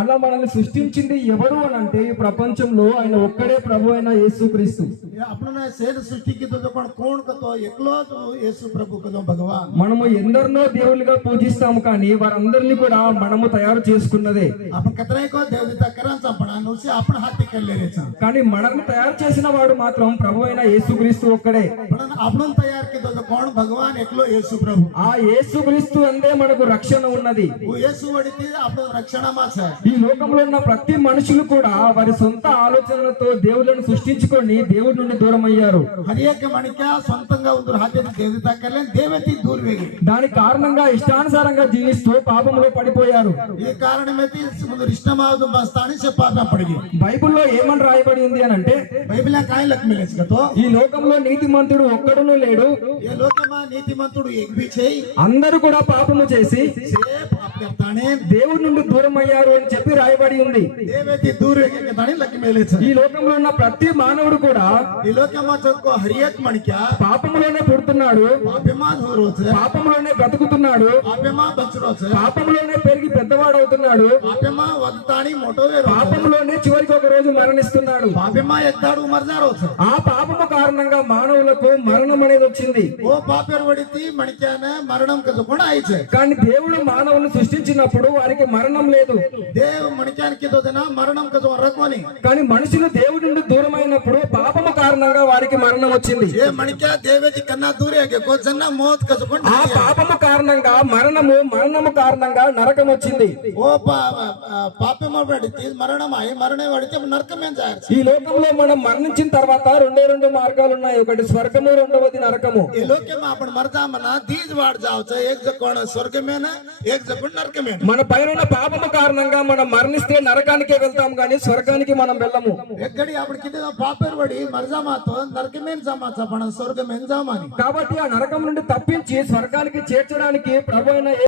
అలా మనల్ని సృష్టించింది ఎవరు అని అంటే ఈ ప్రపంచంలో ఆయన ఒక్కడే ప్రభు అయిన యేసుక్రీస్తు. આપણને શેર સૃષ્ટિ કીધું તો પણ કોણ કતો એકલો જ యేసు ప్రభు కదో భగవాన్. మనము ఎందరినో దేవుళ్ళుగా పూజిస్తాము కానీ వారందరినీ కూడా మనము తయారు చేసుకున్నదే. आपण कतराय को देवता करांचा पण अनुसे आपण हाती केलेले छ. కానీ మనల్ని తయారు చేసిన వాడు మాత్రం ప్రభు అయిన యేసుక్రీస్తు ఒక్కడే. पण आपण तयार केलं तो कोण भगवान एकलो యేసు ప్రభు. ఆ యేసుక్రీస్తు అందే మనకు రక్షణ ఉన్నది. ఓ యేసు వడితే आपण రక్షణమా छ. ఈ లోకంలో ఉన్న ప్రతి మనుషులు కూడా వారి సొంత ఆలోచనలతో దేవుళ్ళను సృష్టించుకొని దేవుడి నుండి దూరం అయ్యారు. హరి యొక్క మనిక సొంతంగా ఉండు హాతే దేవతా కలే దేవతి దూరవేగి. దాని కారణంగా ఇష్టానుసారంగా జీవిస్తూ పాపంలో పడిపోయారు. ఈ కారణమైతే ముందు ఇష్టమాదు బస్తాని से పాపం పడిగి. బైబిల్లో ఏమని రాయబడి ఉంది అని అంటే బైబిల్ కాయ లక్ష్మిలేస్ కతో ఈ లోకంలో నీతిమంతుడు ఒక్కడును లేడు. ఏ లోకమా నీతిమంతుడు ఏకబీ చేయి. అందరూ కూడా పాపము చేసి సే పాప करताने దేవుడి నుండి దూరం అయ్యారు అని చెప్పి రాయబడి ఉంది. దేవతి దూరవేగి కతాని లక్ష్మిలేస్. ఈ లోకంలో ఉన్న ప్రతి మానవుడు కూడా ఈ లోకమా చొక్కో హరియక్ మనిక పాపంలోనే పుడుతున్నాడు, పాపమా దూరోచ. పాపంలోనే బ్రతుకుతున్నాడు, పాపమా బచ్రోచ. పాపంలోనే పెరిగి పెద్దవాడవుతున్నాడు, పాపమా వదతాని మోటోవేరో. పాపంలోనే చివరికి ఒక రోజు మరణిస్తున్నాడు. పాపమా ఎత్తాడు మర్జారోచ. ఆ పాపము కారణంగా మానవులకు మరణం అనేది వచ్చింది. ఓ పాపేరు వడితి మణికాన మరణం కజకుండా ఆయిచే. కానీ దేవుడు మానవులను సృష్టించినప్పుడు వారికి మరణం లేదు. దేవు మణికానికి దోదన మరణం కజం రకోని. కానీ మనుషులు దేవుడి నుండి దూరం అయినప్పుడు పాపము కారణంగా వారికి మరణం వచ్చింది. ఏ మణికా దేవతి కన్నా దూరేగే కోజన్న మోత్ కజకుండా. ఆ పాపము కారణంగా మరణము కారణంగా నరకం వచ్చింది. ఓ పాపమ వడితి మరణమై మరణే వడితి నరకమేం జాయ. ఈ లోకంలో మనం మరణించిన తర్వాత రెండు మార్గాలు ఉన్నాయి. ఒకటి స్వర్గము, రెండవది నరకము. ఈ లోకం आपण మరదామన దీజ్ వాడ్ జావచ. ఏక్ జకోణ స్వర్గమేన ఏక్ జకోణ నరకమేన. మన పైన పాపము కారణంగా మనం మరణిస్తే నరకానికే వెళ్తాం కానీ స్వర్గానికి మనం వెళ్ళము. ఎక్కడి आपण किती పాపేరు వడి మరజామాతో నరకమేం జామాచ पण స్వర్గమేం జామాని. కాబట్టి ఆ నరకం నుండి తప్పించి స్వర్గానికి చేర్చడానికి ప్రభువైన